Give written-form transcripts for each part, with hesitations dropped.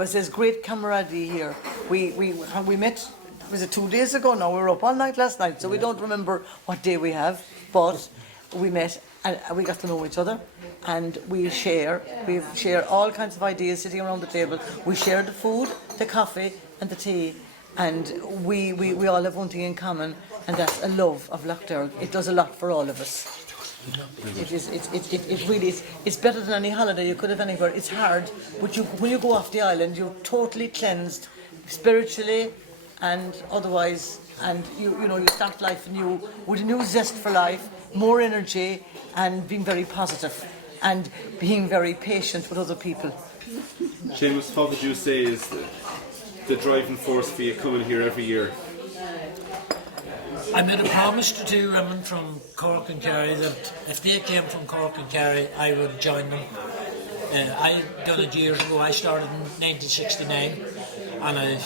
but there's great camaraderie here. We met, was it 2 days ago now? We were up all night last night, so we don't remember what day we have, but we met and we got to know each other, and we share all kinds of ideas sitting around the table. We share the food, the coffee and the tea, and we all have one thing in common, and that's a love of Lough Derg. It does a lot for all of us. It really is. It's better than any holiday you could have anywhere. It's hard, but when you go off the island, you're totally cleansed, spiritually and otherwise, and you start life anew with a new zest for life, more energy, and being very positive and being very patient with other people. Seamus, what would you say is the driving force for you coming here every year? I made a promise to two women from Cork and Kerry that if they came from Cork and Kerry, I would join them. I done it years ago. I started in 1969, and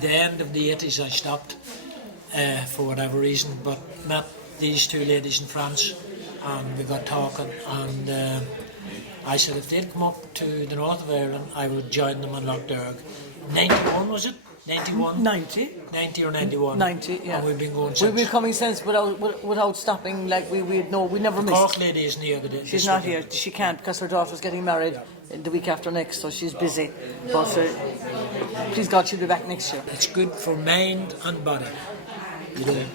the end of the 80s I stopped for whatever reason, but met these two ladies in France, and we got talking, and I said if they'd come up to the north of Ireland, I would join them in Lough Derg. 91 was it? 91? 90 or 91? 90, yeah. And we've been going since. We've been coming since without stopping, like we never missed. Cork lady isn't here today. She's not here. She can't because her daughter's getting married the week after next, so she's busy. But please God, she'll be back next year. It's good for mind and body.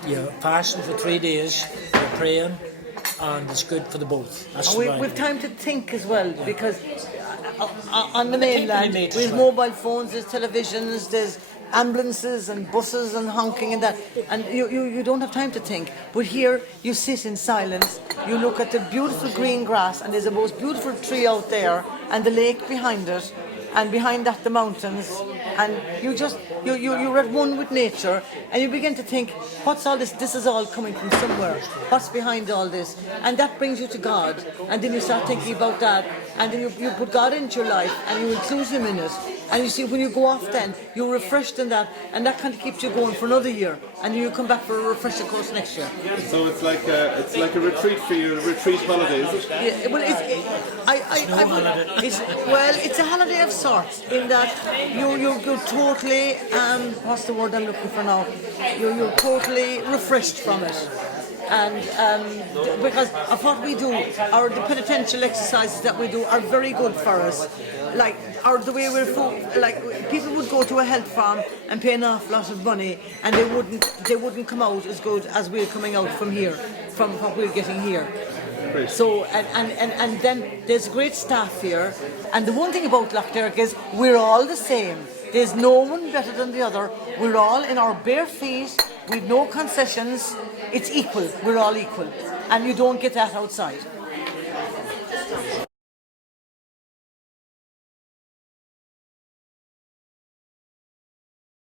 You're fasting for 3 days, you're praying, and it's good for the both. That's we've time to think as well, because on the mainland, with mobile phones, there's televisions, there's ambulances and buses and honking and that, and you don't have time to think. But here you sit in silence, you look at the beautiful green grass, and there's a most beautiful tree out there, and the lake behind it, and behind that the mountains, and you're at one with nature, and you begin to think, what's all this? This is all coming from somewhere. What's behind all this? And that brings you to God, and then you start thinking about that, and then you put God into your life, and you include Him in it. And you see, when you go off then, you're refreshed in that, and that kind of keeps you going for another year, and then you come back for a refresher course next year. So it's like a retreat for you, a retreat holiday, is it? Yeah, well, it's a holiday of sorts, in that you're totally, what's the word I'm looking for now? You're totally refreshed from it. And because of what we do, the penitential exercises that we do are very good for us. The way people would go to a health farm and pay an awful lot of money, and they wouldn't come out as good as we're coming out from here, from what we're getting here. Great. So and then there's great staff here, and the one thing about Lough Derg is we're all the same. There's no one better than the other. We're all in our bare feet. We've no concessions. It's equal. We're all equal, and you don't get that outside.